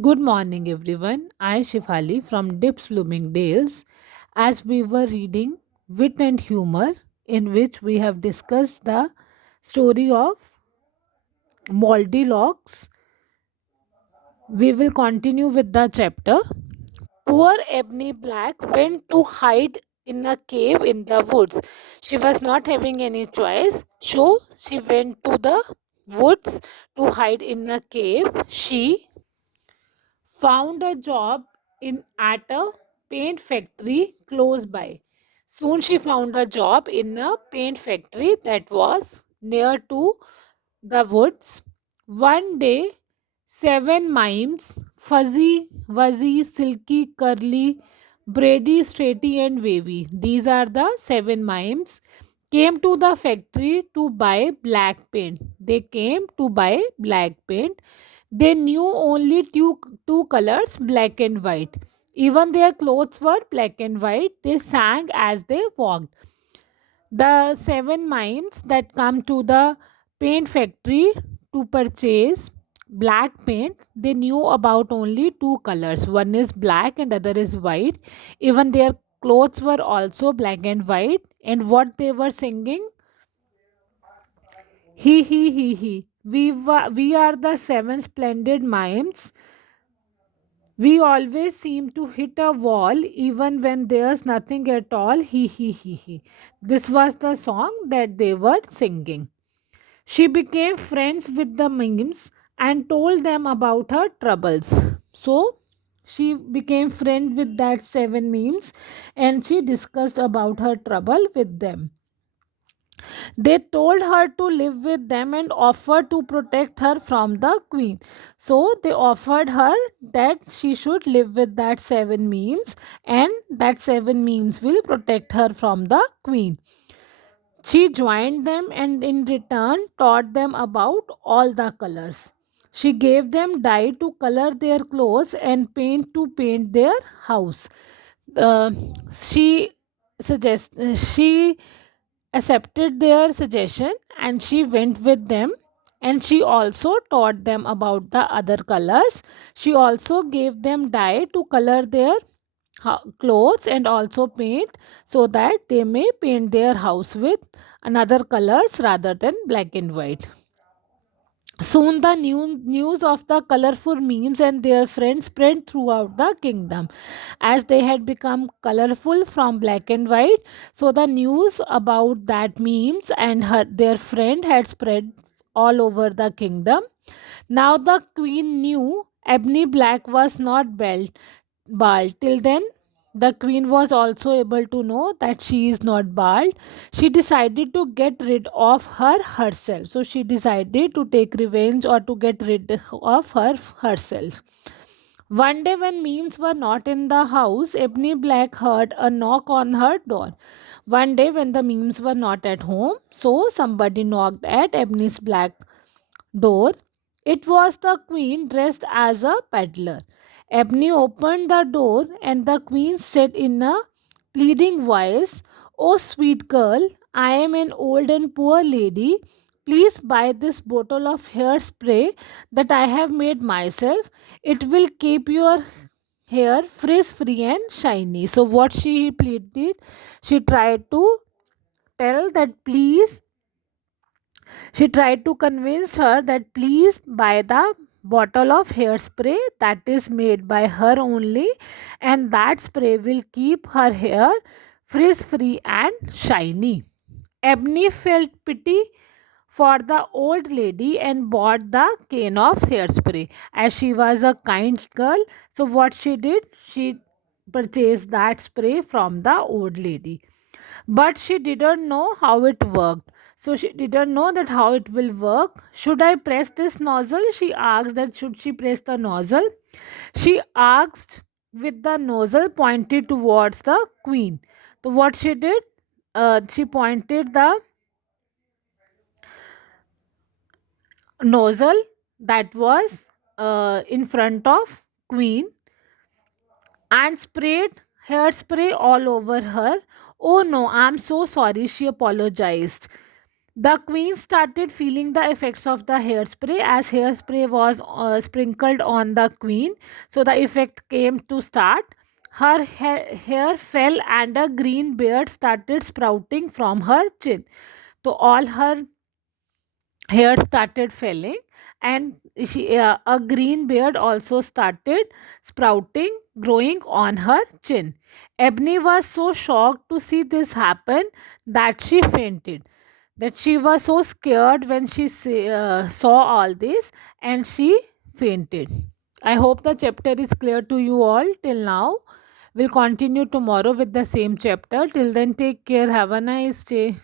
Good morning, everyone. I Shifali from Dips Bloomingdale's. As we were reading Wit and Humor, in which we have discussed the story of Moldy Locks, we will continue with the chapter. Poor Ebony Black went to hide in a cave in the woods. She was not having any choice, so she went to the woods to hide in a cave. She found a job in at a paint factory close by. Soon she found a job in a paint factory that was near to the woods. One day, seven mimes, Fuzzy, Wuzzy, Silky, Curly, Brady, Straighty, and Wavy, these are the seven mimes, came to the factory to buy black paint. They came to buy black paint. They knew only two colors, black and white. Even their clothes were black and white. They sang as they walked. The seven mimes that come to the paint factory to purchase black paint, they knew about only two colors. One is black and other is white. Even their clothes were also black and white. And what they were singing? He. We are the seven splendid mimes. We always seem to hit a wall even when there's nothing at all. He. This was the song that they were singing. She became friends with the memes and told them about her troubles. So she became friend with that seven memes and she discussed about her trouble with them. They told her to live with them and offered to protect her from the queen. So they offered her that she should live with that seven memes and that seven memes will protect her from the queen. She joined them and in return taught them about all the colors. She gave them dye to color their clothes and paint to paint their house. Uh, she she accepted their suggestion and she went with them, and she also taught them about the other colors. She also gave them dye to color their clothes and also paint so that they may paint their house with another colors rather than black and white. Soon the news of the colorful memes and their friends spread throughout the kingdom. As they had become colorful from black and white, so the news about that memes and their friend had spread all over the kingdom. Now the queen knew Ebony Black was not bald. Till then, the queen was also able to know that she is not bald. She decided to get rid of her herself. So she decided to take revenge or to get rid of her herself. One day, when memes were not in the house, Ebony Black heard a knock on her door. One day, when the memes were not at home, so somebody knocked at Ebony's Black door. It was the queen dressed as a peddler. Ebony opened the door and the queen said in a pleading voice, "Oh, sweet girl, I am an old and poor lady. Please buy this bottle of hairspray that I have made myself. It will keep your hair frizz free and shiny." So, what she pleaded, she tried to tell that please she tried to convince her that please buy the bottle of hairspray that is made by her only, and that spray will keep her hair frizz free and shiny. Ebony felt pity for the old lady and bought the cane of hairspray. As she was a kind girl, so what she did, she purchased that spray from the old lady, but she didn't know how it worked. So she didn't know that how it will work. Should I press this nozzle? She asked that should she press the nozzle? She asked with the nozzle pointed towards the queen. So what she did? She pointed the nozzle that was in front of queen and sprayed hairspray all over her. "Oh no, I'm so sorry," she apologized. The queen started feeling the effects of the hairspray as hairspray was sprinkled on the queen. So the effect came to start. Her hair fell and a green beard started sprouting from her chin. So all her hair started falling, and a green beard also started sprouting, growing on her chin. Ebony was so shocked to see this happen that she fainted. That she was so scared when she saw all this, and she fainted. I hope the chapter is clear to you all till now. We'll continue tomorrow with the same chapter. Till then, take care. Have a nice day.